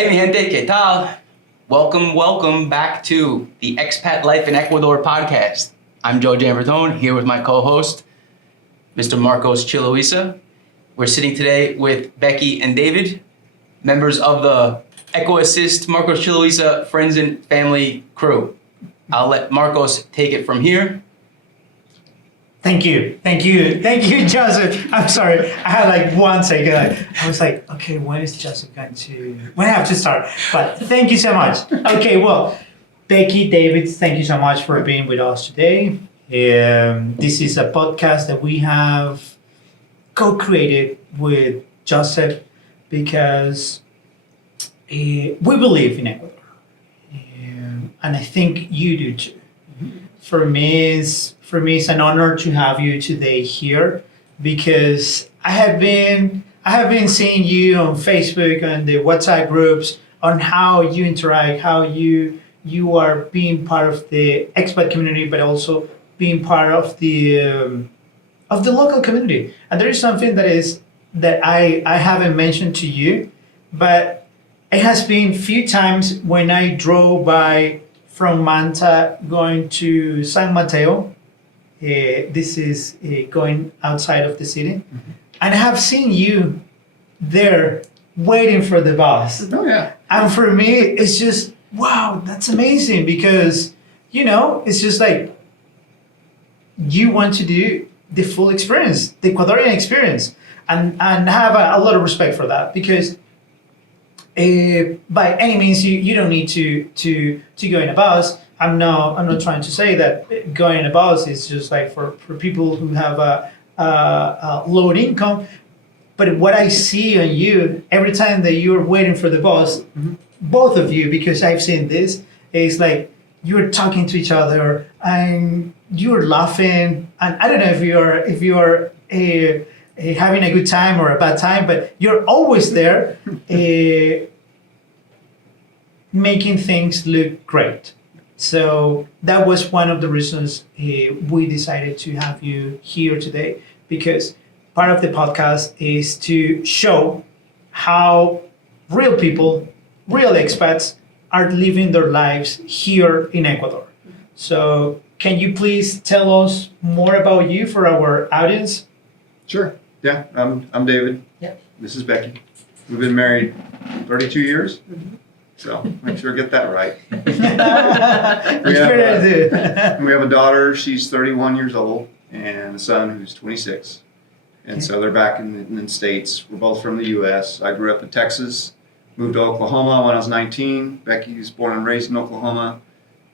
Hey mi gente, ¿qué tal? Welcome back to the Expat Life in Ecuador podcast. I'm Joe Giamportone, here with my co-host, Mr. Marcos Chiluisa. We're sitting today with Becky and David, members of the Eco Assist Marcos Chiluisa Friends and Family crew. I'll let Marcos take it from here. Thank you, Joseph. I'm sorry, I had like 1 second. I was like, okay, when is Joseph going to? When I have to start? But thank you so much. Okay, well, Becky, David, thank you so much for being with us today. This is a podcast that we have co-created with Joseph because we believe in Ecuador, and I think you do too. For me, it's an honor to have you today here because I have been seeing you on Facebook and the WhatsApp groups on how you interact, how you are being part of the expat community, but also being part of the local community. And there is something that I haven't mentioned to you, but it has been few times when I drove by from Manta going to San Mateo. This is going outside of the city. Mm-hmm. And I have seen you there waiting for the bus. Oh, yeah. And for me, it's just, wow, that's amazing because, it's just like you want to do the full experience, the Ecuadorian experience. And I have a lot of respect for that because by any means, you don't need to go in a bus. I'm not trying to say that going in a bus is just like for people who have a low income. But what I see on you every time that you're waiting for the bus, mm-hmm. both of you, because I've seen this, is like you're talking to each other and you're laughing. And I don't know if you're having a good time or a bad time, but you're always there making things look great. So that was one of the reasons we decided to have you here today, because part of the podcast is to show how real people, real expats are living their lives here in Ecuador. So can you please tell us more about you for our audience? Sure. Yeah, I'm David. Yeah. This is Becky. We've been married 32 years. Mm-hmm. So make sure I get that right. we have a daughter, she's 31 years old, and a son who's 26. And so they're back in the States. We're both from the U.S. I grew up in Texas, moved to Oklahoma when I was 19. Becky was born and raised in Oklahoma.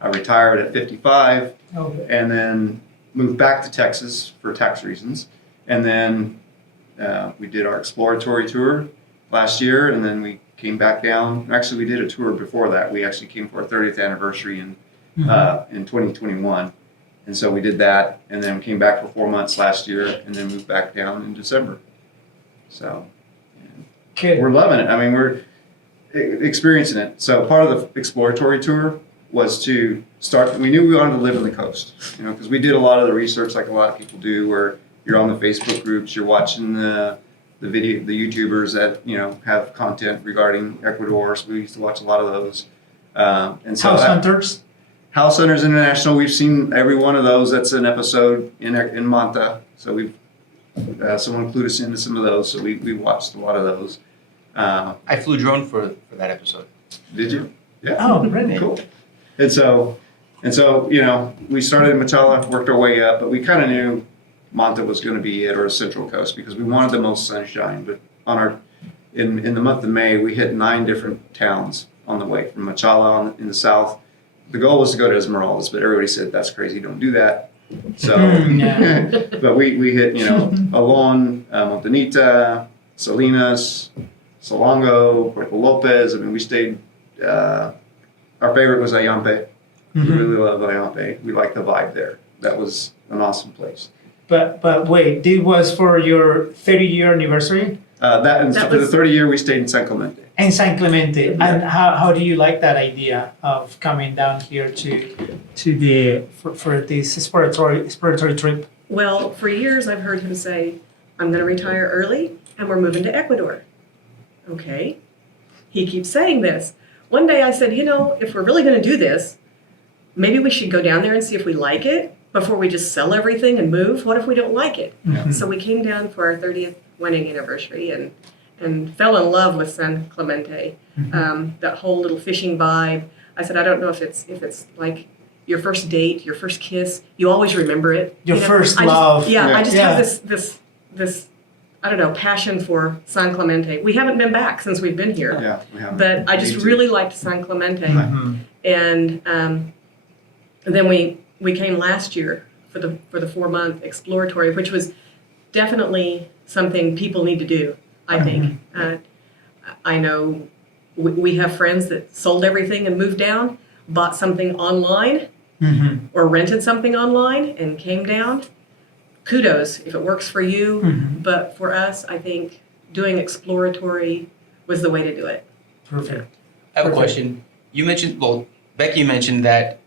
I retired at 55, and then moved back to Texas for tax reasons. And then we did our exploratory tour last year, and then we came back down. Actually, we did a tour before that. We actually came for our 30th anniversary in 2021. And so we did that, and then came back for 4 months last year, and then moved back down in December. So we're loving it. I mean, we're experiencing it. So part of the exploratory tour was to start, we knew we wanted to live on the coast, because we did a lot of the research like a lot of people do, where you're on the Facebook groups, you're watching the YouTubers that have content regarding Ecuador. So we used to watch a lot of those. And so House Hunters International. We've seen every one of those. That's an episode in Manta. So we've someone clued us into some of those. So we watched a lot of those. I flew drone for that episode. Did you? Yeah. Oh, really? Cool. And so we started in Machala, worked our way up, but we kind of knew Manta was going to be it, or Central Coast, because we wanted the most sunshine. But in the month of May, we hit 9 different towns on the way from Machala in the south. The goal was to go to Esmeraldas, but everybody said that's crazy, don't do that. So, but we hit Alon, Montanita, Salinas, Solongo, Puerto Lopez. I mean, we stayed. Our favorite was Ayampe. We really love Ayampe. We like the vibe there. That was an awesome place. But wait, this was for your 30-year anniversary? For the 30 year, we stayed in San Clemente. In San Clemente. Yeah. And how do you like that idea of coming down here for this exploratory trip? Well, for years I've heard him say, I'm going to retire early and we're moving to Ecuador. Okay. he keeps saying this. One day I said, if we're really going to do this, maybe we should go down there and see if we like it before we just sell everything and move. What if we don't like it? Mhm. So we came down for our 30th wedding anniversary and fell in love with San Clemente. That whole little fishing vibe. I said, I don't know if it's like your first date, your first kiss. You always remember it. Your first I just- love. I just Yeah. have this I don't know, passion for San Clemente. We haven't been back since we've been here. Yeah, we have. But I just Me too. really liked San Clemente. Mhm. And then we came last year for the 4-month exploratory, which was definitely something people need to do, I think. I know we have friends that sold everything and moved down, bought something online Mhm. or rented something online and came down. Kudos if it works for you, Mhm. but for us, I think doing exploratory was the way to do it. Perfect. I have a Perfect. question. You mentioned, Becky mentioned that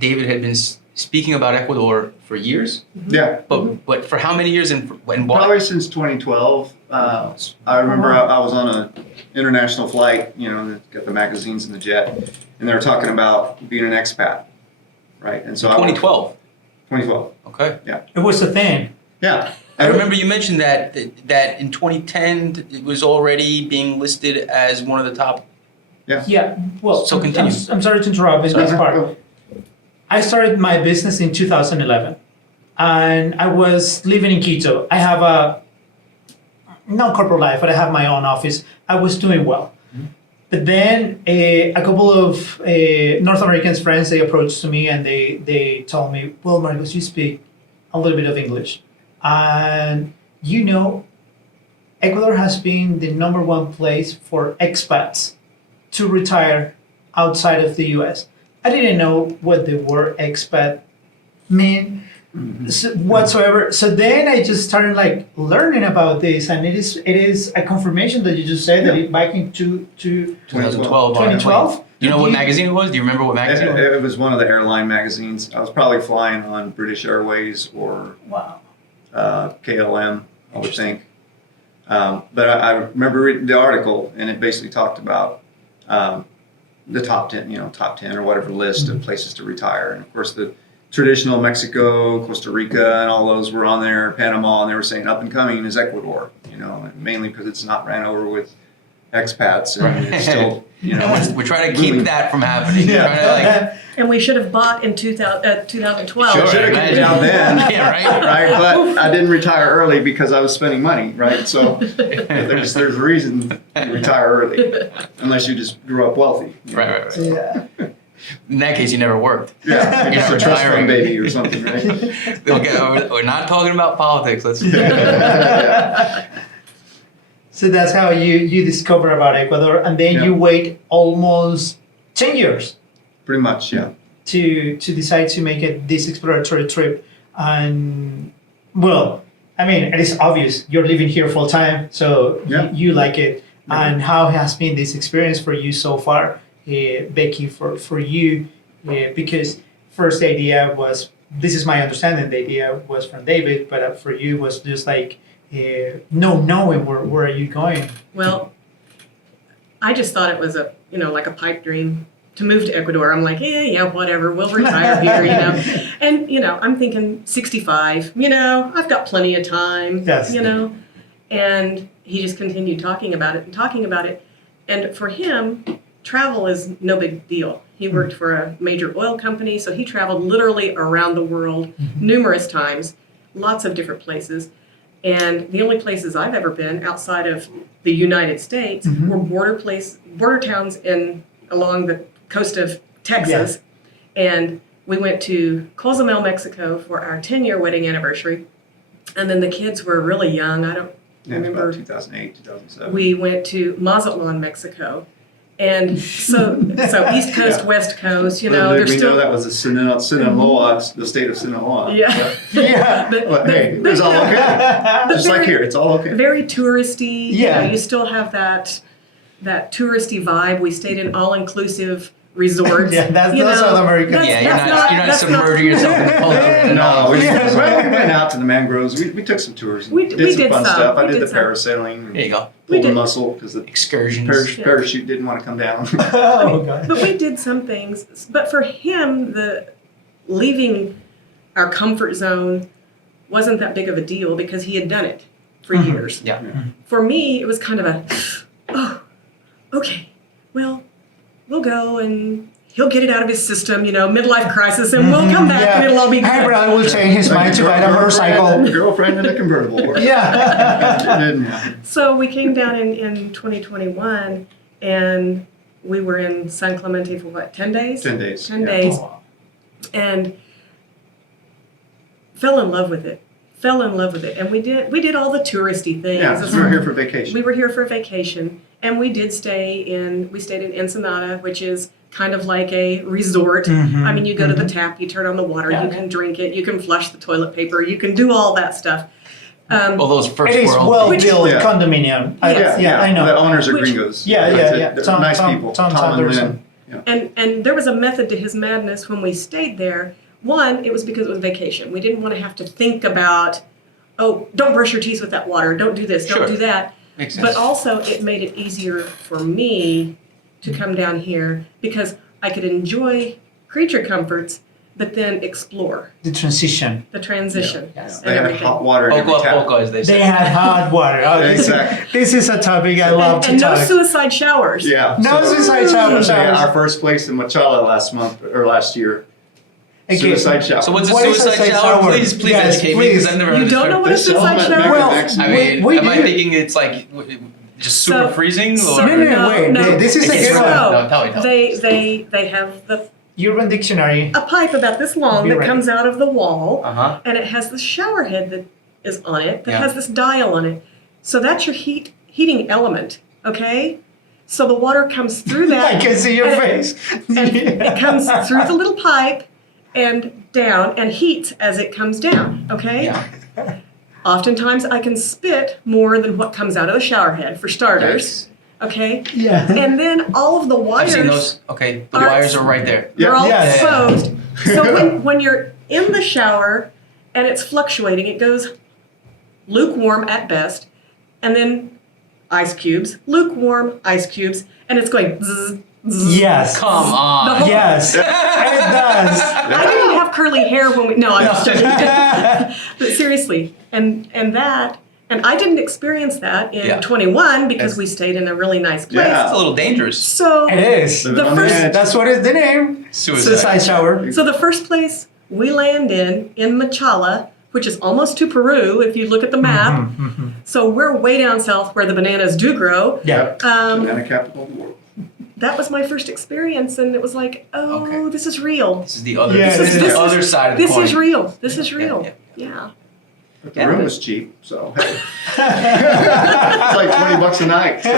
David had been speaking about Ecuador for years, Yeah, but for how many years and why? probably since 2012. I remember I was on an international flight, got the magazines in the jet, and they were talking about being an expat, right? And so 2012. 2012. Okay. It was a thing. Yeah. I remember you mentioned that in 2010 it was already being listed as one of the top. Yeah. Well, So continue. I'm sorry to interrupt this next part. Oh, I started my business in 2011, and I was living in Quito. I have a non-corporate life, but I have my own office. I was doing well. But then a couple of North American friends, they approached to me and they told me, well, Marcos, you speak a little bit of English. And Ecuador has been the number one place for expats to retire outside of the US. I didn't know what the word expat mean whatsoever. So then I just started learning about this, and it is a confirmation that you just said that it back in 2012. 2012. Do you know what magazine it was? Do you remember what magazine it was? It was one of the airline magazines. I was probably flying on British Airways or Wow. KLM, I would think. But I remember reading the article, and it basically talked about the top 10 or whatever list of places to retire. And of course, the traditional Mexico, Costa Rica, and all those were on there, Panama, and they were saying up and coming is Ecuador, and mainly because it's not ran over with expats, and it's still, We're trying to keep that from happening. We're trying to, And we should have bought in 2012. Sure. should have imagine. came down then. Yeah, right. Right, but I didn't retire early because I was spending money, right? So there's a reason to retire early, unless you just grew up wealthy. Right. Yeah. In that case, you never worked. Yeah, You're just a trust retiring. fund baby or something, right? Okay, we're not talking about politics. Let's. So that's how you discover about Ecuador, and then Yeah. you wait almost 10 years Pretty much, yeah. to decide to make this exploratory trip. And well, I mean, it is obvious you're living here full time, so Yeah. you like it. And how has been this experience for you so far, Becky? For you, because first the idea was, this is my understanding, the idea was from David, but for you was just knowing where are you going. Well, I just thought it was like a pipe dream to move to Ecuador. I'm like, yeah, whatever, we'll retire here, And, I'm thinking 65, I've got plenty of time, Yes. And he just continued talking about it. And for him, travel is no big deal. He worked for a major oil company, so he traveled literally around the world numerous times, lots of different places. And the only places I've ever been outside of the United States were border towns along the coast of Texas. And we went to Cozumel, Mexico for our 10-year wedding anniversary. And then the kids were really young. I don't Yeah, it was remember. about 2008, 2007. We went to Mazatlan, Mexico. And so East Coast, Yeah. West Coast, we there's still... know that was the Sinaloa, the state of Sinaloa. Yeah. Yeah. But hey, it was all okay. Just like here, it's all okay. Very touristy. Yeah. You still have that touristy vibe. We stayed in all-inclusive resort. Yeah, that's you not know, South American. that's- Yeah, you're that's not that's submerging yourself in the culture. No, we, Yeah. well, we went out to the mangroves. We took some tours. And We did some did fun some. stuff. I We did did the some. parasailing. There you go. We Pulled the did. muscle because the Excursions. Yeah. parachute didn't want to come down. Oh, God. But we did some things. But for him, the leaving our comfort zone wasn't that big of a deal because he had done it for Mhm. years. Yeah. For me, it was kind of a, oh, okay, well, we'll go and he'll get it out of his system, midlife crisis, and we'll come back and it'll all be Hey, good. brother, will change his mind to ride a motorcycle. Girlfriend in a convertible. Yeah. It didn't happen. So we came down in 2021, and we were in San Clemente for what, 10 days? 10 days. 10 yeah. days. And fell in love with it. And we did all the touristy things. Yeah, we were here for vacation. We were here for vacation, and we stayed in Ensenada, which is kind of like a resort. Mhm, I mean, you go to the tap, you turn on the water, Yeah. you can drink it, you can flush the toilet paper, you can do all that stuff. All those first It is world. well-built Yeah. condominium. I know. The owners are Which- gringos. Yeah. They're Tom- nice Tom- people. Tom Tom and Sanderson. Lynn. And there was a method to his madness when we stayed there. One, it was because it was vacation. We didn't want to have to think about, oh, don't brush your teeth with that water, don't do this, Sure. don't do that. Makes sense. But also, it made it easier for me to come down here because I could enjoy creature comforts, but then explore The transition. the transition Yes. They and had everything. hot water in every Poco a tap. poco, as they They say. had hot water. Oh, Exactly. This is a topic I love to and talk. no suicide showers. Yeah. No suicide showers. Yeah, our first place in Machala last year. Okay. Suicide shower. So what's a What is a suicide suicide shower? shower? Please Yes, educate me please. because I've never You heard don't this know term. what a This suicide element shower never Well, next- I mean, we am I do. thinking it's like just super So- freezing? so- Or? No. This is a It's good right. one. No, tell me. They have Urban Dictionary. a pipe about this long Be that ready. comes out of the wall, Uh-huh. and it has this shower head that is on it that Yeah. has this dial on it. So that's your heating element, okay? So the water comes through that. I can see your and- face. And it comes through the little pipe and down and heats as it comes down, okay? Yeah. Oftentimes I can spit more than what comes out of the shower head, for starters, okay? Yeah. And then all of the I've wires, seen those. Okay, the are- wires are right there. they're all Yeah. exposed. So when you're in the shower and it's fluctuating, it goes lukewarm at best, and then ice cubes, lukewarm, ice cubes, and it's going zzz, zzz. Yes. Come The on. whole- Yes. It does. I didn't have curly hair when we. No, I'm just joking. But seriously, and I didn't experience that in Yeah. 21 because That's- we stayed in a really nice place. Yeah. It's a little dangerous. So It is. Living The on first- edge. That's what is the name. Suicide. shower. So the first place we land in Machala, which is almost to Peru if you look at the map. Mhm. So we're way down south where the bananas do grow. Yeah. Banana capital of the world. That was my first experience, and it was like, oh, Okay. this is real. This is the other. Yeah, this is this the is- other side of the This coin. is real. This is Yeah, real. yeah, Yeah. But the Yeah, room but- was cheap, so hey. It's like $20 a night. So.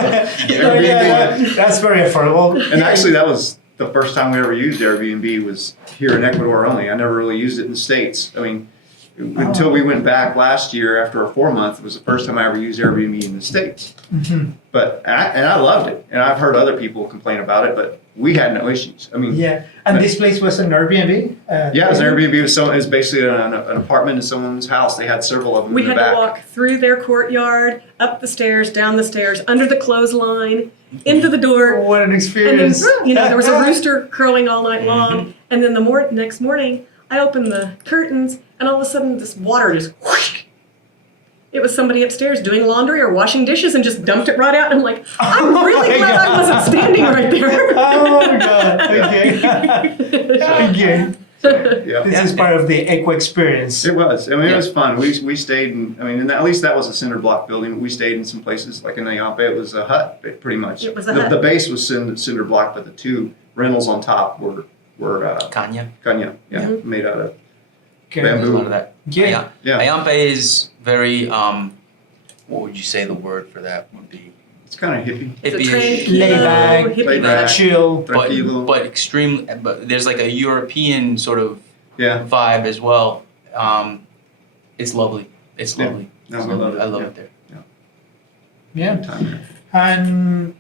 Yeah, that's very affordable. And actually, that was the first time we ever used Airbnb was here in Ecuador only. I never really used it in the States. I mean, until we went back last year after a 4-month, it was the first time I ever used Airbnb in the States. Mhm. But I loved it, and I've heard other people complain about it, but we had no issues. I mean, Yeah. And this place was an Airbnb? yeah, it was an Airbnb. It was basically an apartment in someone's house. They had several of them We in the had back. to walk through their courtyard, up the stairs, down the stairs, under the clothesline, into the door. What an And then, experience. there was a rooster crowing all night long. And then the next morning, I opened the curtains, and all of a sudden, this water just whoosh. It was somebody upstairs doing laundry or washing dishes and just dumped it right out. And I'm like, I'm Oh really my glad I God. wasn't standing right there. Oh my God. Okay. Okay. Yeah. This is part of the Eco experience. It was. I mean, Yeah. it was fun. We stayed in. I mean, and at least that was a cinder block building. We stayed in some places like in Ayampe. It was a hut, pretty much. It was a the, hut. The base was cinder block, but the two rentals on top were Kanya. caña, yeah, Mhm. made out of Okay. There's a bamboo. lot of that. Yeah. Yeah. Ayampe is very what would you say the word for that would be? It's kind of hippie, It's a Hippie-ish, Laid tranquilo, back, hippie laid vibe. back. Chill. tranquilo. but extreme. But there's like a European sort of Yeah, vibe as well. It's lovely. It's Yeah. lovely. no, It's I love lovely. it. I love yeah. it there. Yeah. Good time there. And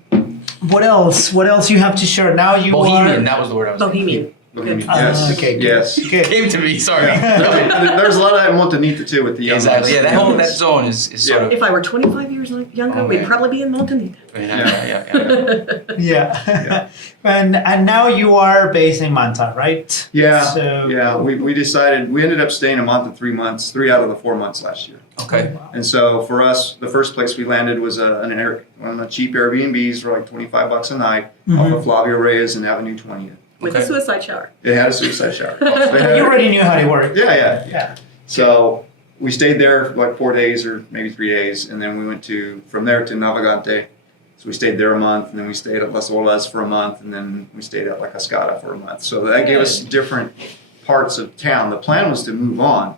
What else? What else you have to share? Now you Bohemian, are. that was the word I was Bohemian. Bohemian. Ah, Yes. okay, good. Yes. Good. Came to me, sorry. There's a lot of that in Montanita too with the young Exactly. ones. Yeah, that zone is sort of. If I were 25 years younger, Oh, we'd man. probably be in Montanita. Yeah. Yeah. and now you are based in Manta, right? Yeah. So, Yeah. We decided we ended up staying a month and 3 months, 3 out of the 4 months last year. Okay. Wow. And so for us, the first place we landed was one of the cheap Airbnbs for like $25 a night off of Flavio Reyes and Avenue 20th. With Okay. a suicide shower. It had a suicide shower. You already knew how it worked. Yeah. Yeah. So we stayed there for like 4 days or maybe 3 days, and then we went from there to Navigante. So we stayed there a month, and then we stayed at Las Olas for a month, and then we stayed at La Cascada for a month. So that gave us different parts of town. The plan was to move on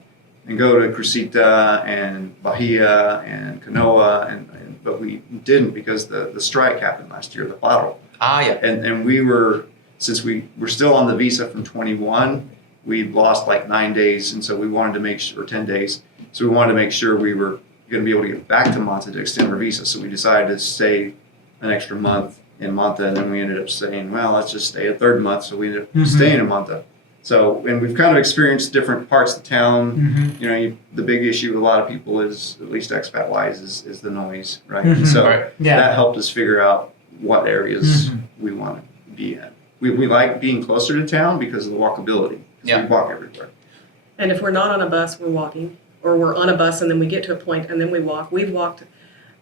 and go to Crucita and Bahia and Canoa, but we didn't because the strike happened last year, the paro. Ah, yeah. And we were, since we were still on the visa from 21, we'd lost like 9 days, and so we wanted to make sure, or 10 days, so we wanted to make sure we were going to be able to get back to Manta to extend our visa. So we decided to stay an extra month in Manta, and then we ended up saying, well, let's just stay a third month. So we ended up staying in Manta. So, and we've kind of experienced different parts of town. You know, the big issue with a lot of people is, at least expat-wise, is the noise, right? And so Right. that helped us figure out what areas we want to be in. We like being closer to town because of the walkability. So we walk everywhere. And if we're not on a bus, we're walking. Or we're on a bus and then we get to a point and then we walk. We've walked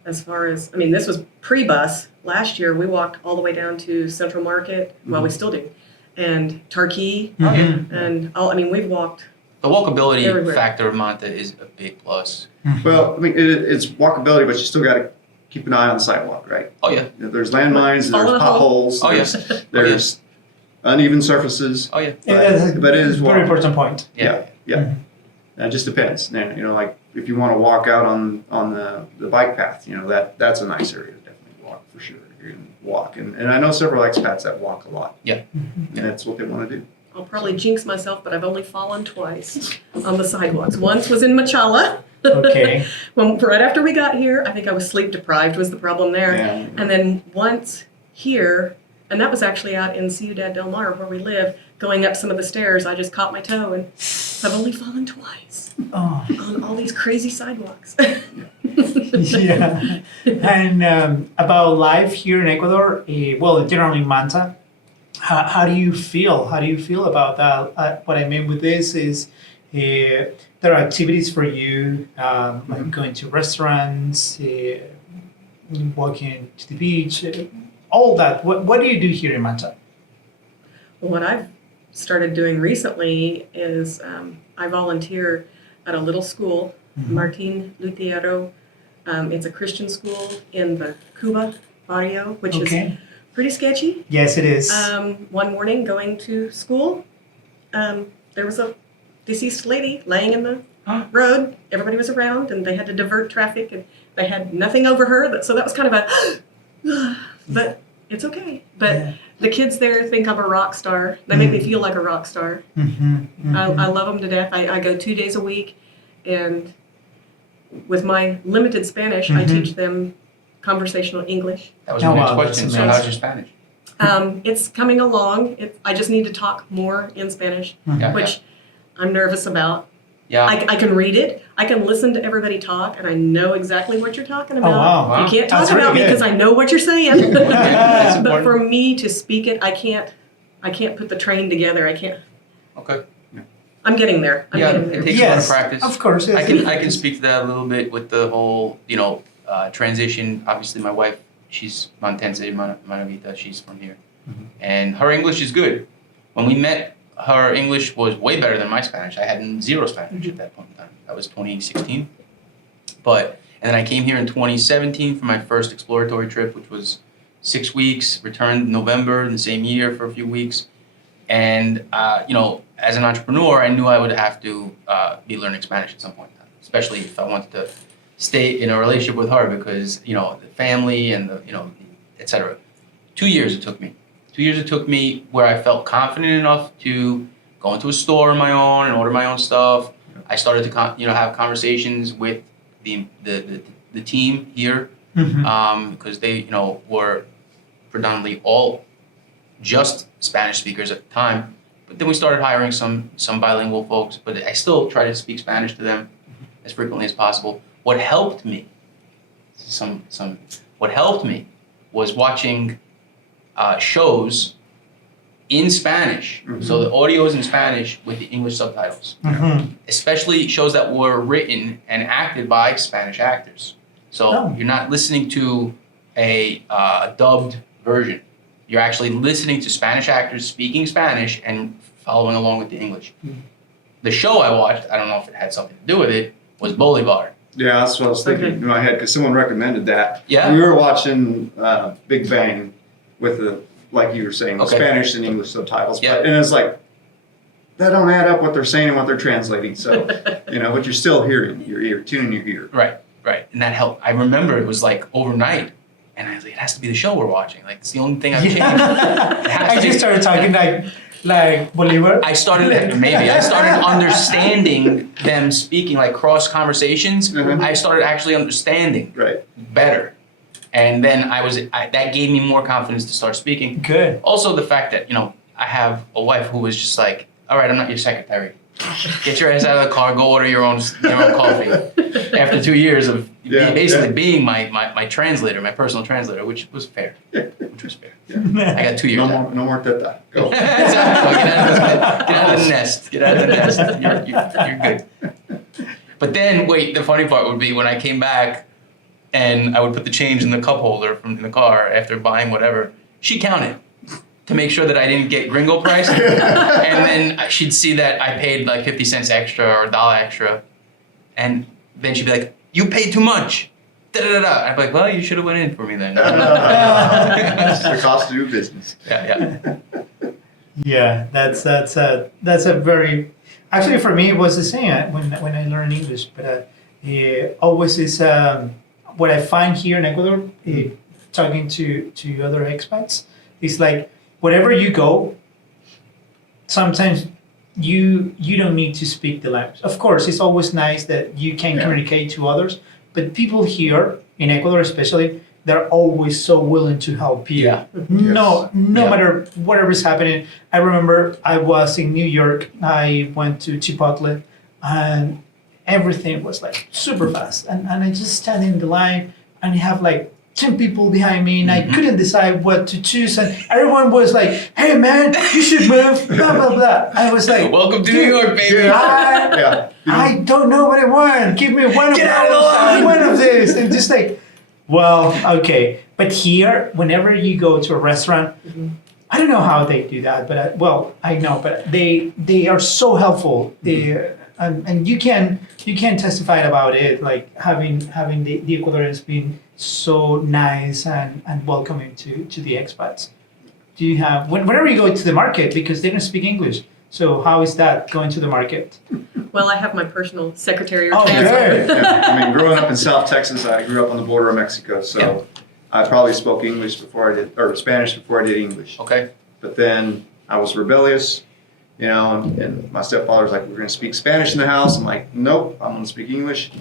as far as, I mean, this was pre-bus. Last year, we walked all the way down to Central Market. Well, we still do. And Tarqui. And, we've walked. The walkability Everywhere. factor of Manta is a big plus. Well, I mean, it's walkability, but you still got to keep an eye on the sidewalk, right? Oh, yeah. You know, there's landmines, Follow there's the hole. potholes, Oh, there's uneven surfaces. Oh, yeah. Yeah, that's a But it is very walkable. important point. Yeah. It just depends. You know, like if you want to walk out on the bike path, you know, that's a nice area to definitely walk for sure. You can walk, and I know several expats that walk a lot. Yeah. And that's what they want to do. I'll probably jinx myself, but I've only fallen twice on the sidewalks. Once was in Machala. Okay. Right after we got here, I think I was sleep deprived was the problem there. Yeah. And then once here, and that was actually out in Ciudad del Mar where we live, going up some of the stairs, I just caught my toe and I've only fallen twice Oh. on all these crazy sidewalks. Yeah. And about life here in Ecuador, well, generally Manta, how do you feel? How do you feel about that? What I mean with this is there are activities for you, like going to restaurants, walking to the beach, all that. What do you do here in Manta? What I've started doing recently is I volunteer at a little school, Martin Luthiero. It's a Christian school in the Cuba barrio, which is pretty sketchy. Yes, it is. One morning going to school, there was a deceased lady laying in the road. Everybody was around and they had to divert traffic and they had nothing over her. So that was kind of a, but it's okay. But the kids there think I'm a rock star. They make me feel like a rock star. I love them to death. I go 2 days a week, and with my limited Spanish, I teach them conversational English. That was my next wow, question. that's So, amazing. how's your Spanish? It's coming along. I just need to talk more in Spanish, Yeah. which I'm nervous about. Yeah. I can read it. I can listen to everybody talk, and I know exactly what you're talking Oh, about. wow. Wow. You can't talk That's about really me good. because I know what you're saying. That's But important. for me to speak it, I can't put the train together. I can't. Okay. I'm getting there. I'm Yeah, getting it there. takes a lot of practice. Of course. Yes. I can speak to that a little bit with the whole, transition. Obviously, my wife, she's Montense, Manavita, she's from here. And her English is good. When we met, her English was way better than my Spanish. I had zero Spanish at that point in time. That was 2016. And then I came here in 2017 for my first exploratory trip, which was 6 weeks, returned November in the same year for a few weeks. And, as an entrepreneur, I knew I would have to be learning Spanish at some point in time, especially if I wanted to stay in a relationship with her because, the family and et cetera. 2 years it took me. 2 years it took me where I felt confident enough to go into a store on my own and order my own stuff. I started to, have conversations with the team here because they, were predominantly all just Spanish speakers at the time. But then we started hiring some bilingual folks, but I still try to speak Spanish to them as frequently as possible. What helped me, what helped me was watching shows in Spanish. Mhm. So the audio is in Spanish with the English subtitles, especially shows that were written and acted by Spanish actors. So you're not listening to a dubbed version. You're actually listening to Spanish actors speaking Spanish and following along with the English. The show I watched, I don't know if it had something to do with it, was Bolivar. Yeah, that's what I was thinking in my head because someone recommended that. Yeah. We were watching Big Bang with the, like you were saying, the Okay. Spanish and English subtitles. Yeah. And it's like, that don't add up what they're saying and what they're translating. So, but you're still hearing your ear, tuning your ear. Right. And that helped. I remember it was like overnight. And I was like, it has to be the show we're watching. Like, it's the only thing I've changed. I just started talking like Bolivar. I started understanding them speaking, like cross conversations. Mhm. I started actually understanding Right. better. And then that gave me more confidence to start speaking. Good. Also, the fact that, I have a wife who was just like, all right, I'm not your secretary. Get your ass out of the car, go order your own coffee. After 2 years of being my translator, my personal translator, which was fair. Which was fair. I got 2 years out. No more teta. Go. Exactly. Get out of the nest. Get out of the nest. You're good. But then, wait, the funny part would be when I came back and I would put the change in the cup holder in the car after buying whatever, she counted to make sure that I didn't get gringo price. And then she'd see that I paid like 50 cents extra or $1 extra. And then she'd be like, you paid too much. Da-da-da-da. I'd be like, well, you should have went in for me then. It's the cost to do business. Yeah. Yeah, that's a very, actually for me it was the same when I learned English, but always is what I find here in Ecuador, talking to other expats, is like wherever you go, sometimes you don't need to speak the language. Of course, it's always nice that you can communicate to others, but people here in Ecuador especially, they're always so willing to help you. Yeah. No matter whatever is happening. I remember I was in New York. I went to Chipotle, and everything was like super fast. And I just stand in the line, and you have like 10 people behind me, and I couldn't decide what to choose. And everyone was like, "Hey man, you should move." Blah blah blah. I was like, Welcome to New York, baby. I don't know what I want. Give me one of Get out of the those, line. one of this, and just like, well, okay. But here, whenever you go to a restaurant, I don't know how they do that, but I know, but they are so helpful. And you can testify about it, like having the Ecuadorians being so nice and welcoming to the expats. Do you have whenever you go to the market, because they don't speak English? So how is that going to the market? Well, I have my personal secretary or Oh, translator. good. I mean, growing up in South Texas, I grew up on the border of Mexico, so I probably spoke English before I did, or Spanish before I did English. Okay. But then I was rebellious, and my stepfather was like, "We're going to speak Spanish in the house." I'm like, "Nope, I'm going to speak English."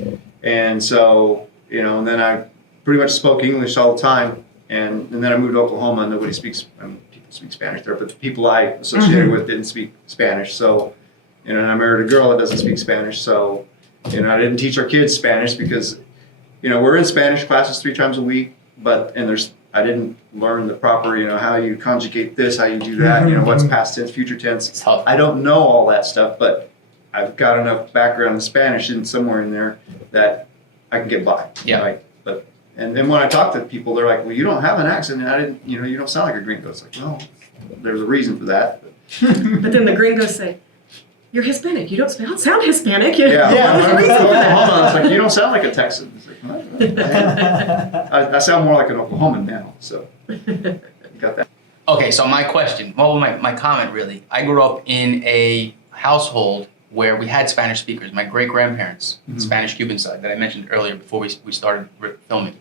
And so, and then I pretty much spoke English all the time. And then I moved to Oklahoma, and nobody speaks. People speak Spanish there, but the people I associated with didn't speak Spanish. So, and I married a girl that doesn't speak Spanish. So, I didn't teach our kids Spanish because, we're in Spanish classes 3 times a week. But I didn't learn the proper, how you conjugate this, how you do that, what's past tense, future tense. It's tough. I don't know all that stuff, but I've got enough background in Spanish somewhere in there that I can get by. Yeah. Right? And then when I talk to people, they're like, "Well, you don't have an accent, and you don't sound like a gringo." It's like, well, there's a reason for that. But then the gringos say, "You're Hispanic. You don't sound Hispanic." Yeah. There's a reason for that. Hold on. It's like, you don't sound like a Texan. It's like, I sound more like an Oklahoman now. So, you got that. Okay, so my question, my comment really, I grew up in a household where we had Spanish speakers. My great-grandparents, Spanish-Cuban side that I mentioned earlier before we started filming.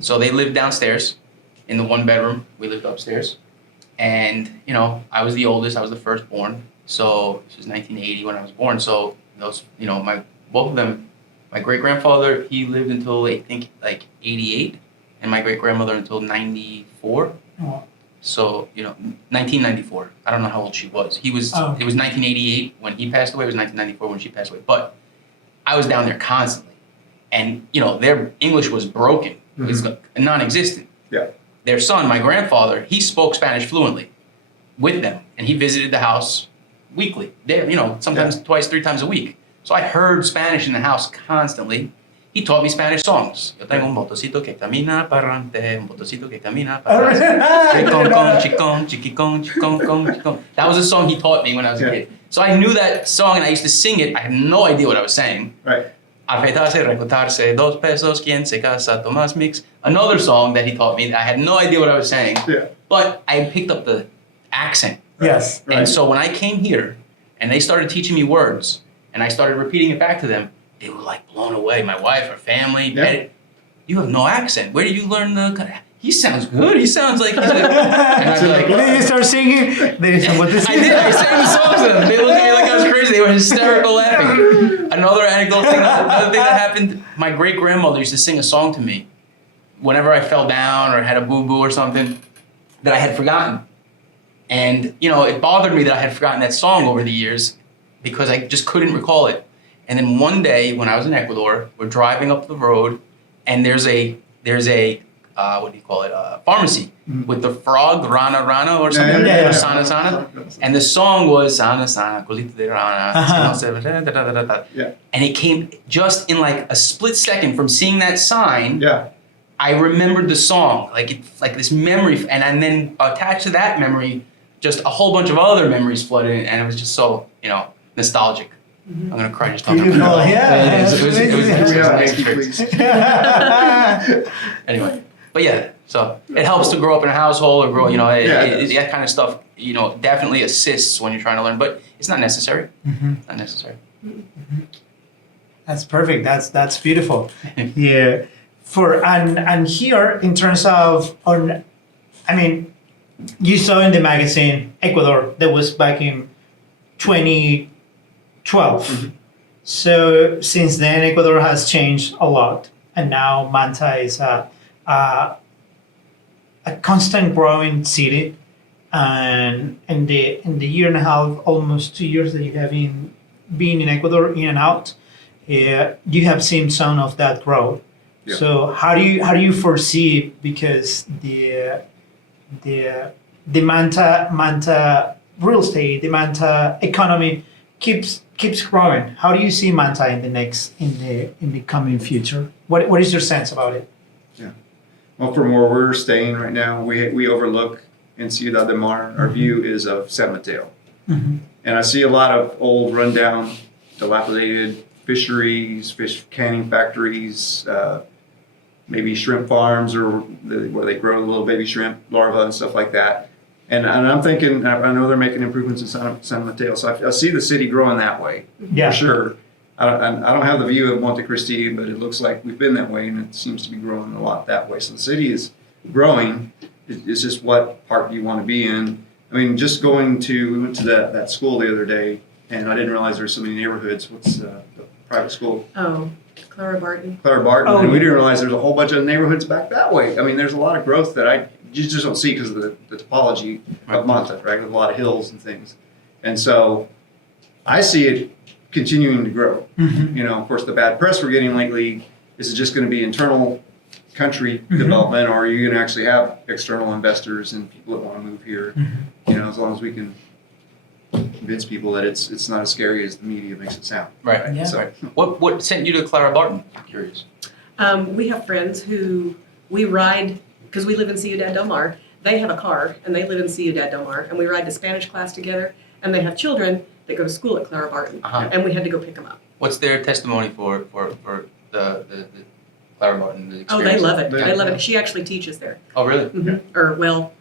So they lived downstairs in the 1-bedroom. We lived upstairs. And, I was the oldest. I was the firstborn. So this was 1980 when I was born. So those, both of them, my great-grandfather, he lived until I think like 88. and my great grandmother until 94. Oh. So 1994. I don't know how old she was. It was 1988 when he passed away. It was 1994 when she passed away. But I was down there constantly, and their English was broken. It was non-existent. Yeah. Their son, my grandfather, he spoke Spanish fluently with them, and he visited the house weekly. There, sometimes twice, 3 times a week. So I heard Spanish in the house constantly. He taught me Spanish songs. Yo tengo un motocito que camina para adelante, un motocito que camina para atrás. Chicón, chiquicón, chicón. That was a song he taught me when I was a kid. So I knew that song and I used to sing it. I had no idea what I was saying. Right. Afeitarse, recortarse, 2 pesos, quien se casa, Tomás Mix. Another song that he taught me. I had no idea what I was saying. Yeah. But I picked up the accent. Yes. Right. And so when I came here and they started teaching me words and I started repeating it back to them, they were like blown away. My wife, her family. Yeah. You have no accent. Where did you learn the? He sounds good. He sounds like. And I was like, Then you start singing. They said, "What this?" I did. I sang the songs to them. They looked at me like I was crazy. They were hysterical laughing. Another anecdote thing. Another thing that happened. My great grandmother used to sing a song to me whenever I fell down or had a boo boo or something that I had forgotten, and it bothered me that I had forgotten that song over the years because I just couldn't recall it. And then one day when I was in Ecuador, we're driving up the road, and there's a what do you call it? Pharmacy with the frog Rana or something. Yeah. Or Sana. And the song was Sana Colita de Rana. Yeah. And it came just in like a split second from seeing that sign. Yeah. I remembered the song, like this memory, and then attached to that memory, just a whole bunch of other memories flooded in, and it was just so nostalgic. I'm gonna cry just talking Beautiful, about it. yeah. It was Can we have a nice Becky, experience. please? Anyway, but yeah, so it helps to grow up in a household or grow, it that kind of stuff, definitely assists when you're trying to learn, but it's not necessary. Not necessary. That's perfect. That's beautiful. Yeah. And here in terms of you saw in the magazine Ecuador that was back in 2012. So since then Ecuador has changed a lot, and now Manta is a constant growing city. And in the year and a half, almost 2 years that you have been in Ecuador, in and out, you have seen some of that growth. Yeah. So how do you foresee, because the Manta real estate, the Manta economy keeps growing. How do you see Manta in the coming future? What is your sense about it? Well, from where we're staying right now, we overlook in Ciudad del Mar. Our view is of San Mateo. And I see a lot of old, rundown, dilapidated fisheries, fish canning factories, maybe shrimp farms, or where they grow little baby shrimp larvae and stuff like that. And I'm thinking, I know they're making improvements in San Mateo, so I see the city growing that way, Yeah. for sure. I don't have the view of Monte Cristi, but it looks like we've been that way, and it seems to be growing a lot that way. So the city is growing. It's just what part do you want to be in? I mean, just we went to that school the other day, and I didn't realize there were so many neighborhoods. What's the private school? Oh, Clara Barton. Clara Barton, Oh, and we yeah. didn't realize there's a whole bunch of neighborhoods back that way. I mean, there's a lot of growth that you just don't see because of the topology of Manta, right? With a lot of hills and things. And so I see it continuing to grow. Of course, the bad press we're getting lately is it just going to be internal country development, or are you going to actually have external investors and people that want to move here? As long as we can convince people that it's not as scary as the media makes it sound. Right. Yeah. So, Right. What sent you to Clara Barton? I'm curious. We have friends who we ride, because we live in Ciudad del Mar. They have a car, and they live in Ciudad del Mar, and we ride to Spanish class together, and they have children that go to school at Clara Barton, and we had to go pick them up. What's their testimony for the Clara Barton the Oh, experience? they love it. Yeah. They love it. She actually teaches there. Oh, really? Or, well,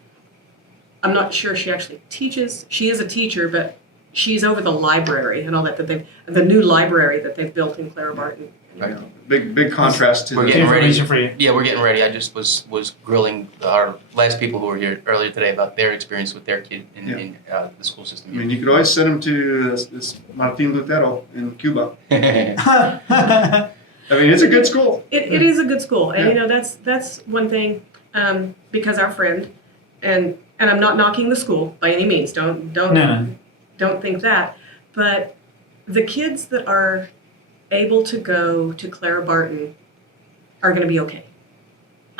I'm not sure she actually teaches. She is a teacher, but she's over the library and all that the new library that they've built in Clara Barton. Right. big contrast to We're the getting ready. Information for you. Yeah, we're getting ready. I just was grilling our last people who were here earlier today about their experience with their kid in the school system. I mean, you could always send them to this Martin Lutero in Cuba. I mean, it's a good school. It is a good school, and Yeah. that's one thing, because our friend, and I'm not knocking the school by any means. Don't No. think that, but the kids that are able to go to Clara Barton are going to be okay.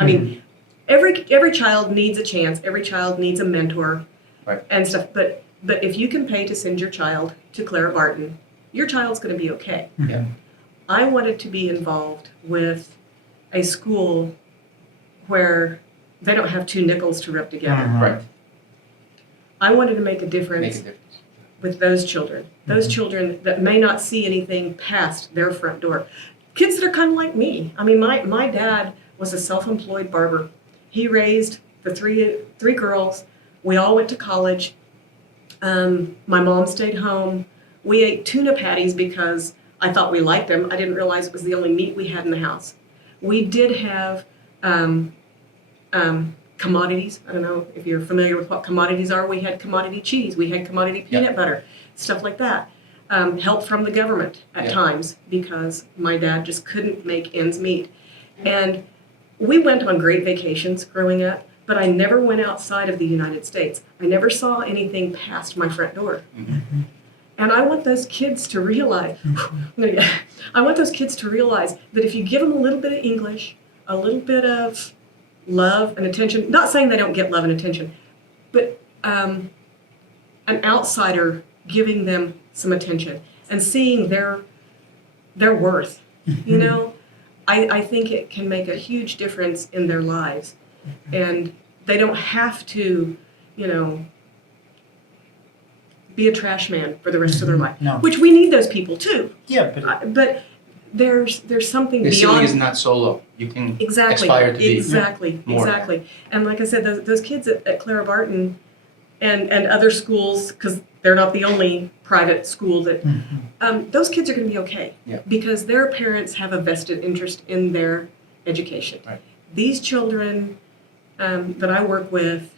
I mean, every child needs a chance. Every child needs a mentor, Right. and stuff. But if you can pay to send your child to Clara Barton, your child's going to be okay. Yeah. I wanted to be involved with a school where they don't have two nickels to rub together. Right. I wanted to make a difference Make a difference. with those children. Those children that may not see anything past their front door. Kids that are kind of like me. I mean, my dad was a self-employed barber. He raised the three girls. We all went to college. My mom stayed home. We ate tuna patties because I thought we liked them. I didn't realize it was the only meat we had in the house. We did have commodities. I don't know if you're familiar with what commodities are. We had commodity cheese. We had commodity peanut butter, stuff like that. Help from the government at times because my dad just couldn't make ends meet. And we went on great vacations growing up, but I never went outside of the United States. I never saw anything past my front door. Mm-hmm. And I want those kids to realize, I want those kids to realize that if you give them a little bit of English, a little bit of love and attention, not saying they don't get love and attention, but an outsider giving them some attention and seeing their worth, you know, I think it can make a huge difference in their lives. And they don't have to, you know, be a trash man for the rest of their life. No. Which we need those people too. Yeah, but But there's something The ceiling beyond. is not so low. You can Exactly. aspire to be Exactly. more. Exactly. And like I said, those kids at Clara Barton and other schools, because they're not the only private school that those kids are going to be okay. Yeah. Because their parents have a vested interest in their education. Right. These children that I work with,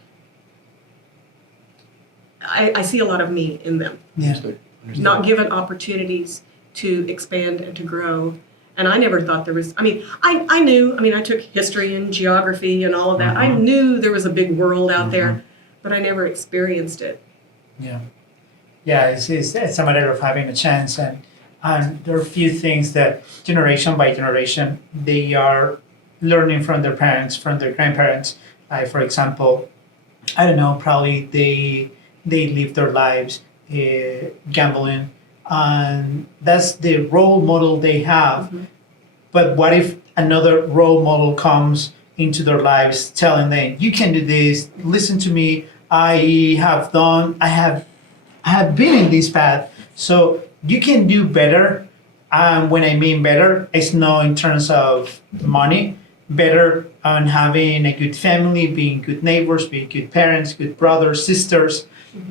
I see a lot of me in them. yeah. Understood. Not given opportunities to expand and to grow. And I never thought there was, I mean, I knew, I took history and geography and all of that. I knew there was a big world out there, but I never experienced it. Yeah, yeah. It's a matter of having a chance, and there are a few things that generation by generation they are learning from their parents, from their grandparents. For example, I don't know, probably they live their lives gambling, and that's the role model they have. But what if another role model comes into their lives telling them, you can do this, listen to me, I have been in this path, so you can do better. When I mean better, it's not in terms of money, better on having a good family, being good neighbors, being good parents, good brothers, sisters,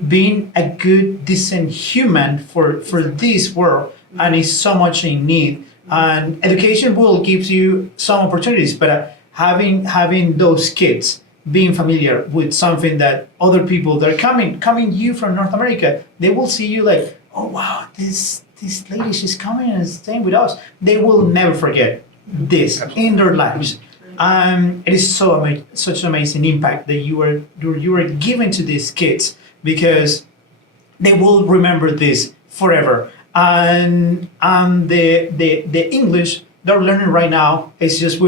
being a good, decent human for this world, and is so much in need. And education will give you some opportunities, but having those kids being familiar with something that other people that are coming you from North America, they will see you like, oh wow, this lady, she's coming and staying with us. They will never forget this in their lives. It is such an amazing impact that you are giving to these kids, because they will remember this forever. And the English they're learning right now is just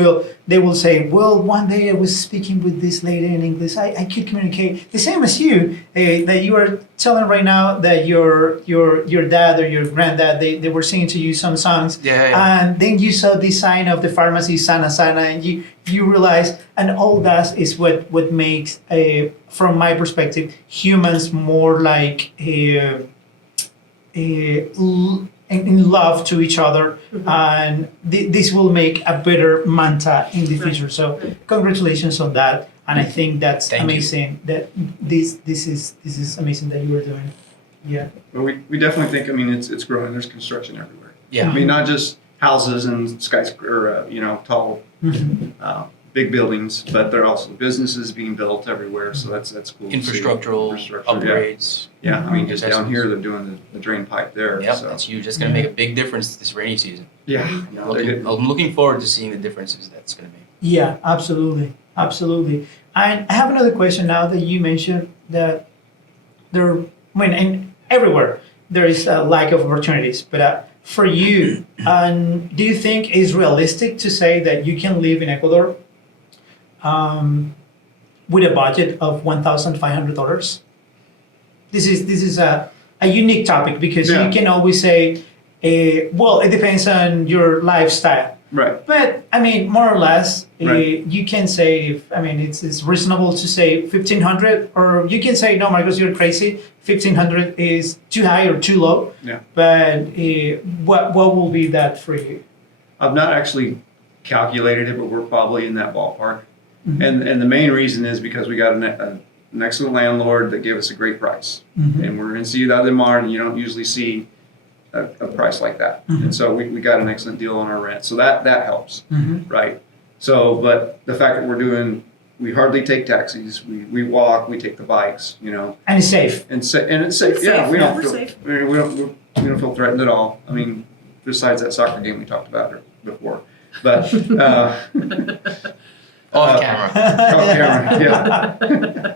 they will say, well, one day I was speaking with this lady in English. I could communicate the same as you, that you are telling right now that your dad or your granddad, they were singing to you some songs. Yeah. And then you saw the sign of the pharmacy, Sana Sana, and you realize, and all that is what makes, from my perspective, humans more like in love to each other, and this will make a better Manta in the future. So congratulations on that, and I think that's amazing. That this is amazing that you are doing. Yeah. But we definitely think, it's growing. There's construction everywhere. Yeah. Not just houses and skyscraper, tall big buildings, but there are also businesses being built everywhere. So that's cool. to see. Infrastructural Infrastructure, upgrades. Yeah, I mean, just down Investments. here, they're doing the drain pipe there. Yep, so. that's huge. That's going to make a big difference this rainy season. Yeah. I'm looking forward to seeing the differences that's going to make. Yeah, absolutely, absolutely. And I have another question now that you mentioned that and everywhere there is a lack of opportunities. But for you, do you think it's realistic to say that you can live in Ecuador with a budget of $1,500? This is a unique topic because Yeah. you can always say, well, it depends on your lifestyle. Right. But I mean, more or less, Right. you can say, it's reasonable to say 1,500, or you can say, no, Marcos, you're crazy. 1,500 is too high or too low. Yeah. But what will be that for you? I've not actually calculated it, but we're probably in that ballpark. Mhm. And the main reason is because we got an excellent landlord that gave us a great price. Mhm. And we're in Ciudad de Mar, and you don't usually see a price like that. Mhm. And so we got an excellent deal on our rent. So that helps, Mhm. right? So, but the fact that we hardly take taxis. We walk, we take the bikes, And it's safe. and it's safe. It's Yeah, safe. we Yeah, don't we're feel, safe. we don't feel threatened at all. I mean, besides that soccer game we talked about before. But Off camera. off camera, yeah.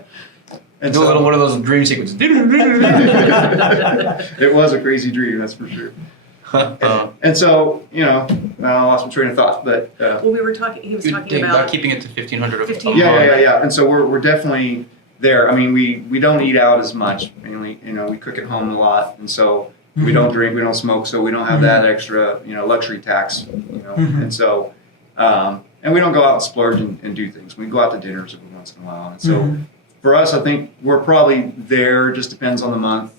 And Do a little one of those dream sequences. it was a crazy dream, that's for sure. And so, I lost my train of thought, but Well, he was talking about about, keeping it to 1,500. 15. yeah. And so we're definitely there. I mean, we don't eat out as much. Mainly, we cook at home a lot, and so we don't drink, we don't smoke, so we don't have that extra, luxury tax. Mhm. And so, and we don't go out and splurge and do things. We go out to dinners every once in a while, and so. Mhm. For us, I think we're probably there. Just depends on the month,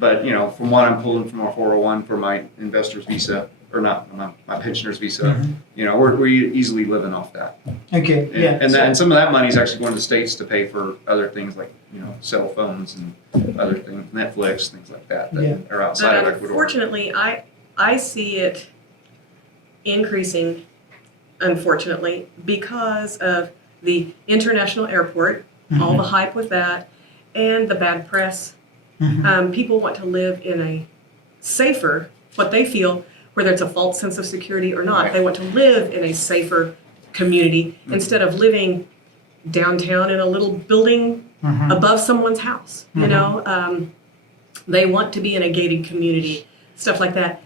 But from what I'm pulling from our 401 for my investor's visa, or not my pensioner's visa, we're easily living off that. Okay, And, yeah. and some of that money is actually going to the States to pay for other things like cell phones and other things, Netflix, things like that are outside of but Ecuador. unfortunately, I see it increasing, unfortunately, because of the international airport, all the hype with that, and the bad press. Mhm. People want to live in a safer, what they feel, whether it's a false sense of security or not, Right. they want to live in a safer community instead of living downtown in a little building Mhm. above someone's house. They want to be in a gated community, stuff like that.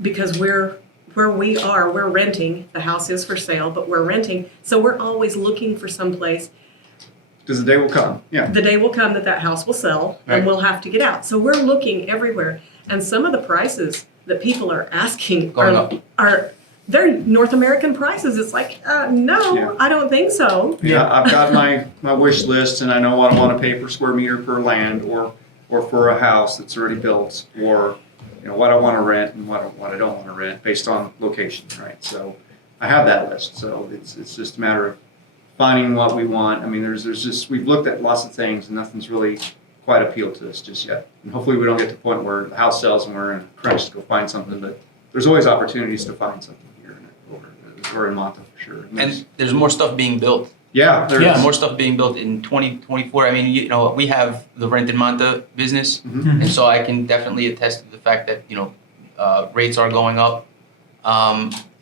Because where we are, we're renting. The house is for sale, but we're renting. So we're always looking for some place. Because the day will come. Yeah. The day will come that house will sell, Right. and we'll have to get out. So we're looking everywhere. And some of the prices that people are asking Going up. they're North American prices. It's like, no, Yeah. I don't think so. Yeah, I've got my wish list, and I know what I want to pay per square meter per land, or for a house that's already built, or what I want to rent and what I don't want to rent based on location, right? So I have that list. So it's just a matter of finding what we want. I mean, there's just we've looked at lots of things, and nothing's really quite appealed to us just yet. And hopefully we don't get to the point where the house sells and we're in a crunch to go find something. But there's always opportunities to find something here in Ecuador, or in Manta for sure. And there's more stuff being built. Yeah, there's Yeah. More stuff being built in 2024. I mean, we have the rent in Manta business, Mhm. and so I can definitely attest to the fact that rates are going up.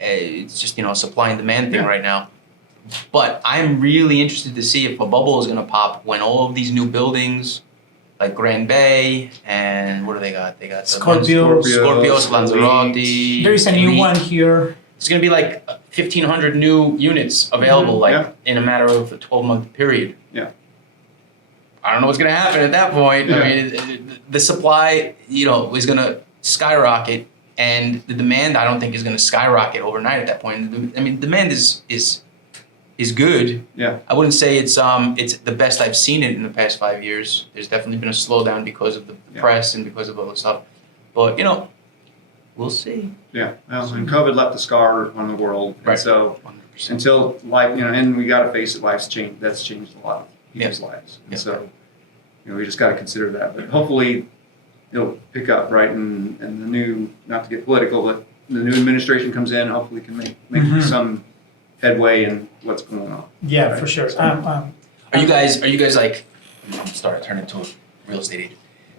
It's just a supply and demand thing Yeah. right now. But I'm really interested to see if a bubble is going to pop when all of these new buildings, like Grand Bay, and what do they got? They got the Scorpios. Scorpios, Lanzarote. There is a new Elite. one here. It's going to be like 1,500 new units available, Yeah. in a matter of a 12-month period. Yeah. I don't know what's going to happen at that point. Yeah. I mean, the supply, is going to skyrocket, and the demand, I don't think, is going to skyrocket overnight at that point. I mean, demand is good. Yeah. I wouldn't say it's the best I've seen it in the past 5 years. There's definitely been a slowdown because of the Yeah. press and because of all the stuff. But we'll see. Yeah, well, and COVID left a scar on the world, and Right. so 100%. until life, and we got to face it, life's changed. That's changed a lot of people's lives, and Yeah. so we just got to consider that. But hopefully, it'll pick up, right? And the new, not to get political, but the new administration comes in, hopefully can make some headway in what's going on. Yeah, Right. for sure. Are you guys like? I'm starting to turn into a real estate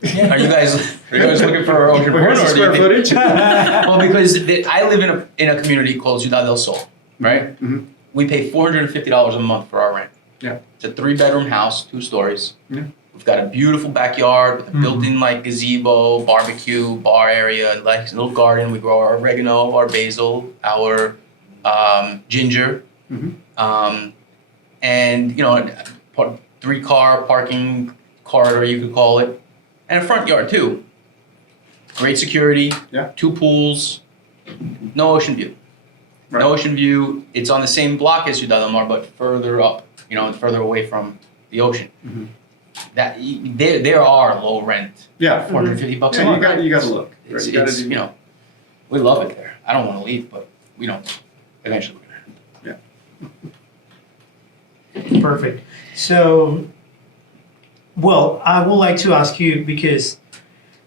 agent. Are you guys looking for ocean porn, Where's the or do you square think? footage? Well, because I live in a community called Ciudad del Sol, right? Mhm. We pay $450 a month for our rent. Yeah. It's a 3-bedroom house, 2 stories. Yeah. We've got a beautiful backyard with a built-in like gazebo, barbecue, bar area, like a little garden. We grow our oregano, our basil, our ginger, and 3-car parking corridor, you could call it, and a front yard too. Great security. Yeah. 2 pools. No ocean view. Right. No ocean view. It's on the same block as Ciudad del Mar, but further up, and further away from the ocean. Mhm. That there are low rent, Yeah. $450 a Yeah, month. you got to look. Right? It's, You gotta it's do- we love it there. I don't want to leave, but eventually. Perfect. So, well, I would like to ask you because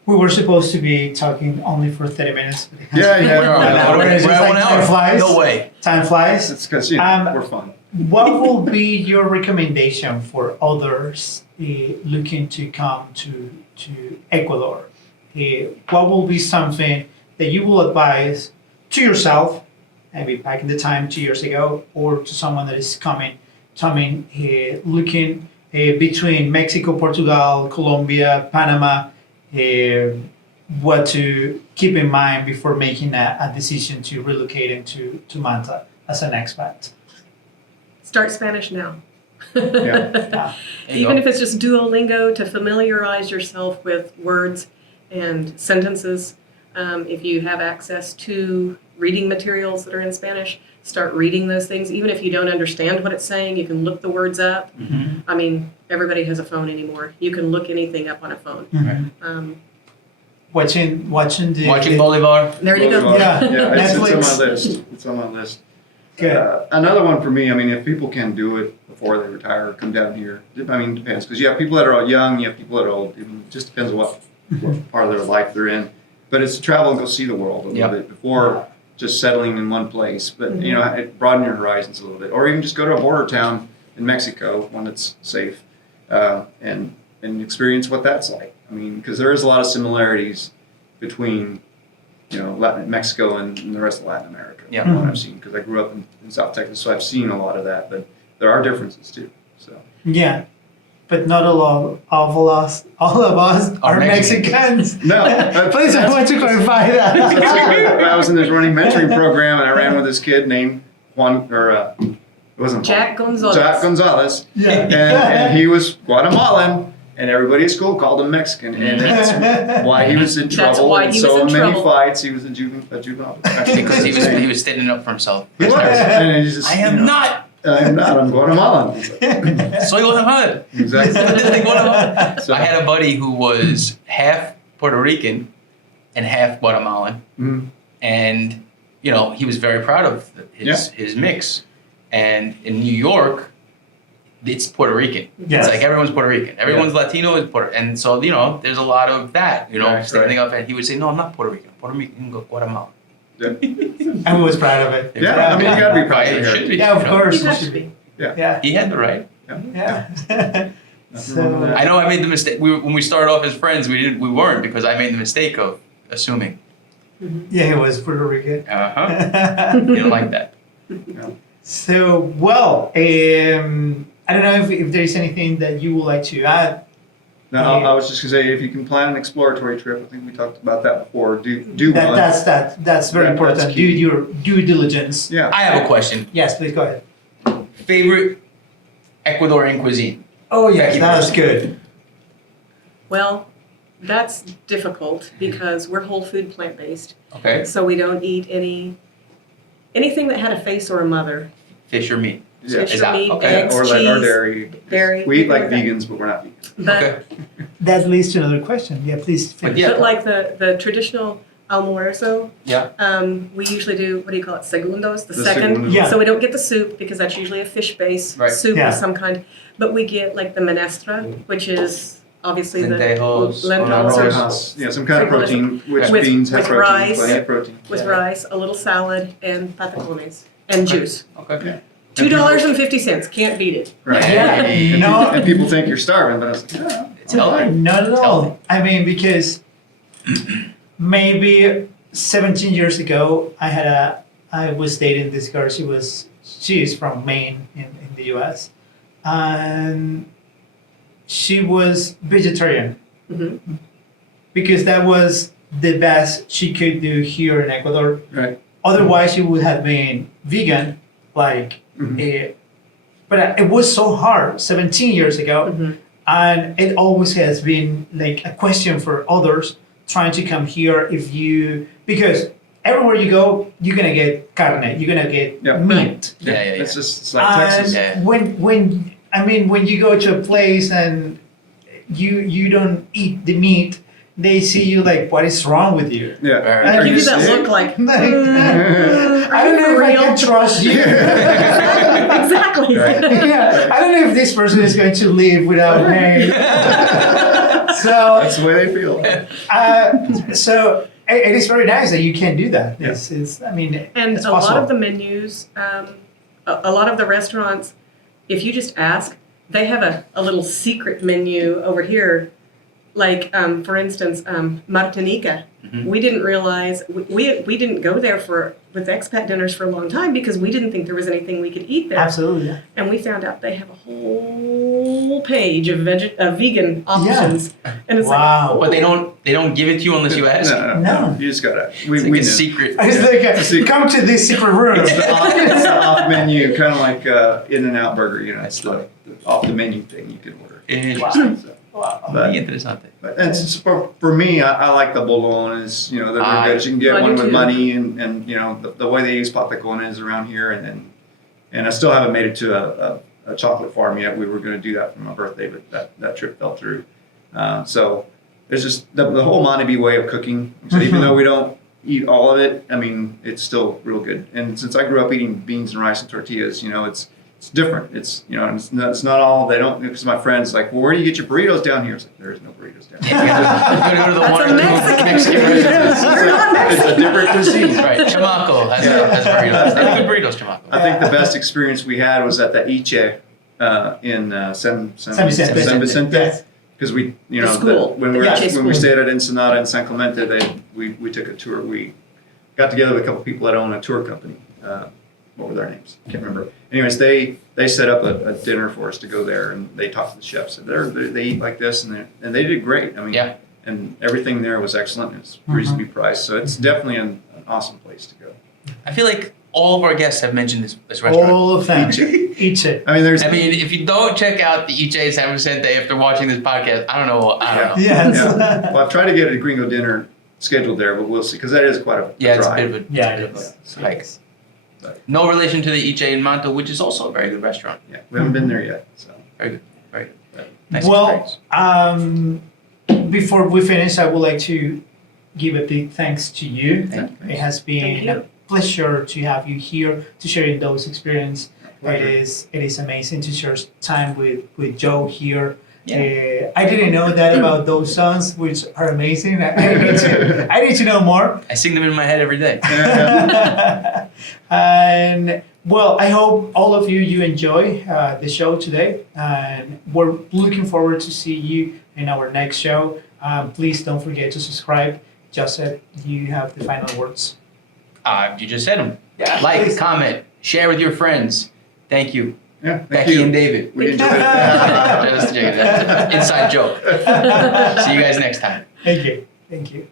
we were supposed to be talking only for 30 minutes. But it has Yeah, been yeah. We're on an hour. we're It's at just like 1 time hour. flies. No way. Time flies. It's because we're fun. What will be your recommendation for others looking to come to Ecuador? What will be something that you will advise to yourself, maybe back in the time 2 years ago, or to someone that is coming looking between Mexico, Portugal, Colombia, Panama, what to keep in mind before making a decision to relocate into Manta as an expat? Start Spanish now. Yeah. Yeah. There you Even go. if it's just Duolingo to familiarize yourself with words and sentences. If you have access to reading materials that are in Spanish, start reading those things. Even if you don't understand what it's saying, you can look the words up. Mhm. I mean, everybody has a phone anymore. You can look anything up on a phone. Mhm. Watching the Watching Bolivar. There you go. Yeah. It's on Netflix. my list. It's on my list. Good. Another one for me, I mean, if people can do it before they retire or come down here, I mean, it depends. Because you have people that are young, you have people that are old. It just depends on what part of their life they're in. But it's to travel and go see the world a little Yep. bit before just settling in one place. But, broaden your horizons a little bit. Or even just go to a border town in Mexico, one that's safe, and experience what that's like. I mean, because there is a lot of similarities between Mexico and the rest of Latin America. Yeah. From what I've seen, because I grew up in South Texas, so I've seen a lot of that. But there are differences too. So Yeah, but not all of us are Mexicans. no, Please, I want to clarify that. I was in this running mentoring program, and I ran with this kid named Juan, it wasn't Jack Gonzalez. Jack Gonzalez, Yeah. and he was Guatemalan. And everybody at school called him Mexican, and that's why he was in That's trouble. why and he so was in many trouble. fights, he was a juvenile. Because he was standing up for himself. He was, and he's just, I am not. I'm not. I'm Guatemalan. Soy Guatemala. Exactly. So I had a buddy who was half Puerto Rican and half Guatemalan, Mhm. and he was very proud of his mix. And in New York, it's Puerto Rican. Yes. It's like everyone's Puerto Rican. Everyone's Latino is Puerto, and so there's a lot of that. Right, standing up, and he would say, "No, I'm not Puerto Rican. I'm Puerto Rican, Guatemala." I was proud of it. Yeah, I mean, you gotta be proud of Right, your it should heritage. be. Yeah, of course. You it have to should be. Yeah, He had the right. yeah. Nothing wrong with So, I know I made the mistake. When we started off as friends, we weren't, because I made the mistake of assuming. yeah, he was Puerto Rican. You don't like that. So, well, I don't know if there is anything that you would like to add. No, I was just gonna say, if you can plan an exploratory trip, I think we talked about that before. Do one. That's very That's important. Do key. your due diligence. Yeah. I have a question. Yes, please go ahead. Favorite Ecuadorian cuisine? Oh yes, Becky that's first. good. Well, that's difficult because we're whole food plant-based. Okay. So we don't eat anything that had a face or a mother. Fish or meat? Yeah. Fish Is or that- meat, okay. eggs, Or cheese, like our dairy. dairy. We eat like like that. vegans, but we're not vegans. But, Okay. That leads to another question. Yeah, please But finish. yeah. but like the traditional almuerzo, Yeah. we usually do, what do you call it, segundos, the The second. segundos. Yeah. So we don't get the soup because that's usually a fish base Right. soup Yeah. of some kind. But we get like the menestra, which is obviously Lentejos, lentils arroz. Yeah, some kind of protein, which With- beans have with protein, rice. plenty of protein. with Yeah. rice, a little salad, and patacones and juice. Okay. Yeah. $2.50. Can't beat it. Right. Yeah, And, no. and people think you're starving, but I was like, yeah. It's healthy. Not at It's all. healthy. I mean, because maybe 17 years ago, I was dating this girl. She is from Maine in the U.S. and she was vegetarian Mhm. because that was the best she could do here in Ecuador. Right. Otherwise, she would have been vegan, like. Mhm. But it was so hard 17 years ago. Mhm. And it always has been like a question for others trying to come here because everywhere you go, you're gonna get carne, you're gonna get Yeah. meat. Yeah. It's just it's like And Texas. Yeah. when you go to a place and you don't eat the meat, they see you like, what is wrong with you? Yeah. Right. They Are give you that sick? look like, Like, are I don't you know for if I real? can trust you. Exactly. Right. Yeah, I don't know if this person is going to live without me. So, That's the way they feel. so it is very nice that you can do that. Yeah. I mean, And it's a lot possible. of the menus, a lot of the restaurants, if you just ask, they have a little secret menu over here. Like, for instance, Martinica. Mhm. We didn't realize, we didn't go there with expat dinners for a long time because we didn't think there was anything we could eat there. Absolutely. Yeah. And we found out they have a whole page of vegan options. And it's Wow. But they don't give it to you unless you ask. No. You just gotta. It's We like knew. a secret. It's like See- come to this secret room. It's the off menu, kind of like In-N-Out Burger. You know, it's That's the off the menu thing you can order. Interesting. So, Wow. but, Muy interesante. but and for me, I like the bolones. You know, they're very good. You can get I do one with too. money, and you know the way they use patacones around here, and I still haven't made it to a chocolate farm yet. We were going to do that for my birthday, but that trip fell through. So there's just the whole Manabi way of cooking. So even though we don't eat all of it, I mean, it's still real good. And since I grew up eating beans and rice and tortillas, you know, it's different. It's, you know, it's not all, they don't, because my friends like, well, where do you get your burritos down here? It's like, there is no burritos down here. You gotta go to the That's one a or two Mexican Mexican restaurants. You're not It's a different cuisine. Right, Chamaco has burritos. They have good burritos, Chamaco. I think the best experience we had was at the Iche in San Vicente. Yes. Because we, you The know, school, when the we Iche when we school. stayed at Ensenada and San Clemente, we took a tour. We got together with a couple people that own a tour company. What were their names? Can't remember. Anyways, they set up a dinner for us to go there, and they talked to the chefs. And they eat like this, and they did great. I mean, Yeah. and everything there was excellent. It's reasonably priced, so it's definitely an awesome place to go. I feel like all of our guests have mentioned this restaurant. All of them. Eat it. I mean, there's I mean, if you don't check out the Iche San Vicente after watching this podcast, I don't know. Yes. Yeah. Well, I've tried to get a gringo dinner scheduled there, but we'll see, because that is quite a Yeah, it's a drive. bit of a Yeah, it is. hike. No relation to the Iche in Manta, which is also a very good restaurant. Yeah, we haven't been there yet, so. Very good, very good. Nice Well, experience. before we finish, I would like to give a big thanks to you. Thank you. It has Thank been you. a pleasure to have you here to share those experiences. Pleasure. It is amazing to share time with Joe here. Yeah. I didn't know that about those songs, which are amazing. I need to know more. I sing them in my head every day. And well, I hope all of you enjoy the show today, and we're looking forward to see you in our next show. Please don't forget to subscribe. Joseph, you have the final words. You just said them. Yeah, Like, please. comment, share with your friends. Thank you, Yeah, thank Becky you. and David. We enjoyed it. Just joking. That's an inside joke. See you guys next time. Thank you. Thank you.